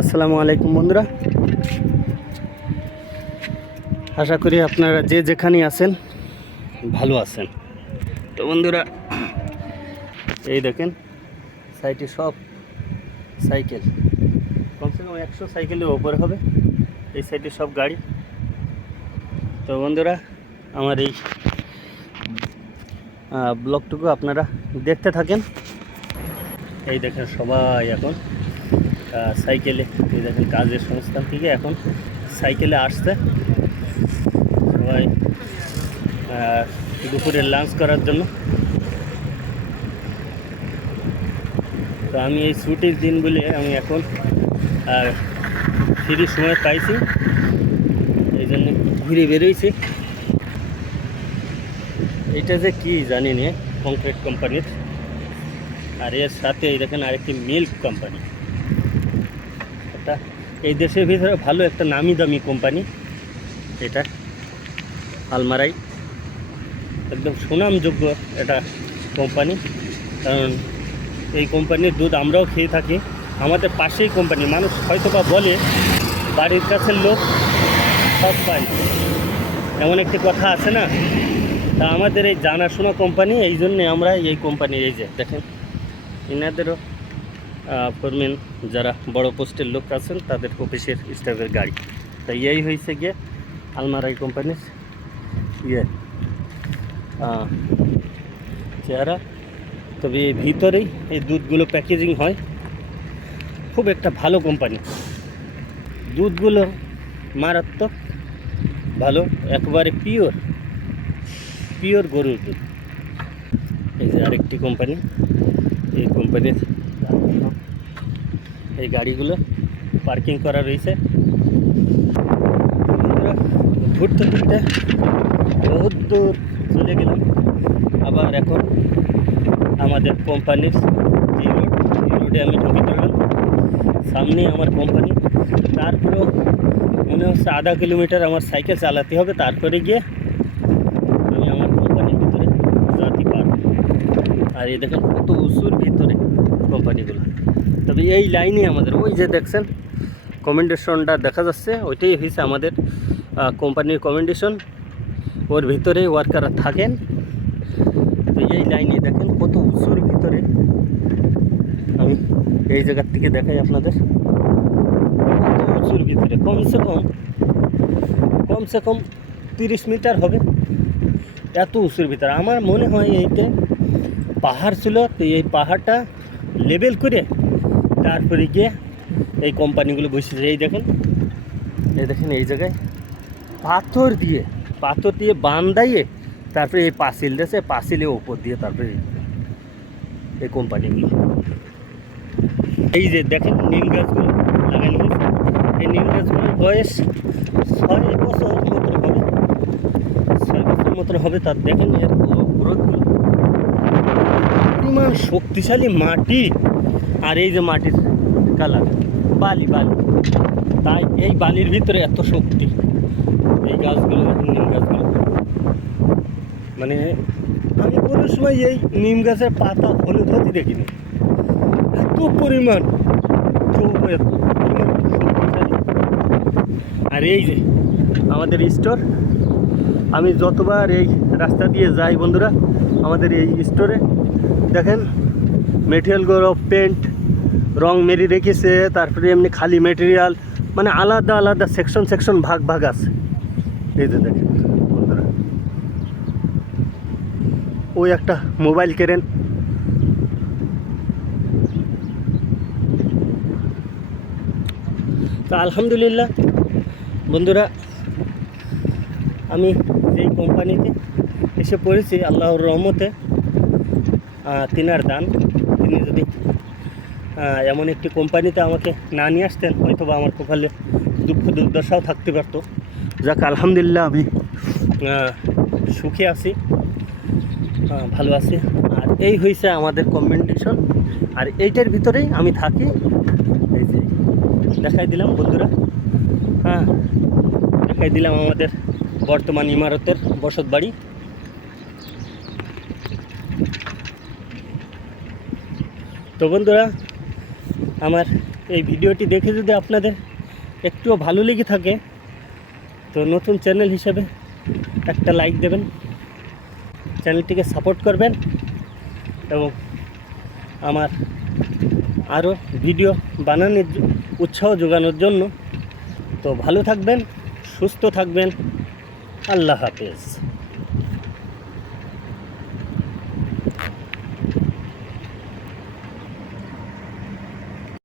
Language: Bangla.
আসসালামু আলাইকুম বন্ধুরা। আশা করি আপনারা যে যেখানে আছেন ভালো আছেন। তো বন্ধুরা, এই দেখেন, সাইটে সব সাইকেল। কমসে কম একশো সাইকেলের ওপরে হবে, এই সাইডে সব গাড়ি। তো বন্ধুরা, আমার এই ব্লগটুকু আপনারা দেখতে থাকেন। এই দেখেন সবাই এখন সাইকেলে, এই দেখেন কাজের সংস্থান থেকে এখন সাইকেলে আসছে। সবাই দুপুরে লাঞ্চ করার জন্য। তো আমি এই ছুটির দিন বলে আমি এখন, আর ফ্রি সময় পাইছি। এই জন্য ঘুরে বেরোইছি। এটা যে কি জানি না কংক্রিট কোম্পানির আর এর সাথে এই দেখেন আরেকটি মিল্ক কোম্পানি এটা এই দেশের ভিতরে ভালো একটা নামি দামি কোম্পানি। এটা আলমারাই। একদম সুনামযোগ্য এটা কোম্পানি। কারণ এই কোম্পানির দুধ আমরাও খেয়ে থাকি। আমাদের পাশেই কোম্পানি, মানুষ হয়তো বা বলে, বাড়ির কাছের লোক সব পায়। এমন একটি কথা আছে না? তা আমাদের এই জানাশোনা কোম্পানি, এই জন্যে আমরা এই কোম্পানির এই যে, দেখেন, ইনাদেরও ফোরম্যান যারা বড় পোস্টের লোক আছেন, তাদের অফিসের স্টাফের গাড়ি। তাই ইয়াই হয়েছে গিয়ে আলমারাই কোম্পানির ইয়ে চেহারা। তবে এই ভিতরেই এই দুধগুলো প্যাকেজিং হয়। খুব একটা ভালো কোম্পানি দুধগুলো মারাত্মক ভালো, একবারে পিওর পিওর গরুর দুধ। এই যে আরেকটি কোম্পানি এই কোম্পানির এই গাড়িগুলো পার্কিং করা রয়েছে। ঘুরতে ঘুরতে বহুত দূর চলে গেলাম। আবার এখন আমাদের কোম্পানির যে রোড এই রোডে আমি ঢুকে পড়লাম। সামনেই আমার কোম্পানি, তারপরেও মনে হচ্ছে আধা কিলোমিটার আমার সাইকেল চালাতে হবে, তারপরে গিয়ে আমি আমার কোম্পানির ভিতরে যাতে পারব আর এই দেখেন কত উঁচুর ভিতরে কোম্পানিগুলো। তবে এই লাইনে আমাদের, ওই যে দেখছেন কমেন্ডেশনটা দেখা যাচ্ছে, ওইটাই হয়েছে আমাদের কোম্পানির কমেন্ডেশন ওর ভিতরে ওয়ার্কাররা থাকেন। তো এই লাইনে দেখেন কত উঁচুর ভিতরে। আমি এই জায়গার থেকে দেখাই আপনাদের। কত উঁচুর ভিতরে, কমসে কম কমসে কম তিরিশ মিটার হবে। এত উঁচুর ভিতরে। আমার মনে হয় এইটা পাহাড় ছিল, তো এই পাহাড়টা লেবেল করে তারপরে গিয়ে এই কোম্পানিগুলো বসেছে এই দেখুন। এই দেখেন এই জায়গায়। পাথর দিয়ে পাথর দিয়ে বান্ধাইয়ে তারপরে এই পাঁচিল দিয়েছে পাঁচিলের ওপর দিয়ে তারপরে এই- এই কোম্পানিগুলো এই যে দেখেন নিম গাছগুলো লাগানো হয়েছে এই নিম গাছগুলোর বয়স ছয় বছর মতন হবে। ছয় বছর মতন হবে তার, দেখেন, এর গ্রোথগুলো পরিমাণ শক্তিশালী মাটি আর এই যে মাটির কালার বালি বালি। তাই এই বালির ভিতরে এত শক্তি। এই গাছগুলো নিম গাছগুলো। মানে আমি কোনো সময় এই নিম গাছের পাতা হলুদ হতে দেখিনি। এত পরিমাণ এত আর এই যে আমাদের স্টোর, আমি যতবার এই রাস্তা দিয়ে যাই বন্ধুরা, আমাদের এই স্টোরে দেখেন মেটেরিয়ালগুলো পেন্ট রং মেরি রেখেছে, তারপরে এমনি খালি মেটেরিয়াল মানে আলাদা আলাদা সেকশন সেকশন ভাগ ভাগ আছে। এই যে দেখেন ওই একটা মোবাইল কেনেন। তো আলহামদুলিল্লাহ, বন্ধুরা, আমি যেই কোম্পানিতে এসে পড়েছি, আল্লাহর রহমতে তিনার দান তিনি যদি এমন একটি কোম্পানিতে আমাকে না নিয়ে আসতেন হয়তো বা আমার কপালে দুঃখ দুর্দশাও থাকতে পারতো। যাক আলহামদুলিল্লাহ আমি সুখে আছি ভালো আছি। আর এই হয়েছে আমাদের কমেন্ডেশন আর এইটার ভিতরেই আমি থাকি। এই যে দেখাই দিলাম বন্ধুরা। হ্যাঁ দেখাই দিলাম আমাদের বর্তমান ইমারতের বসত বাড়ি তো বন্ধুরা, আমার এই ভিডিওটি দেখে যদি আপনাদের একটুও ভালো লেগে থাকে, তো নতুন চ্যানেল হিসেবে একটা লাইক দেবেন, চ্যানেলটিকে সাপোর্ট করবেন এবং আমার আরও ভিডিও বানানোর উৎসাহ যোগানোর জন্য তো ভালো থাকবেন, সুস্থ থাকবেন, আল্লাহ হাফেজ।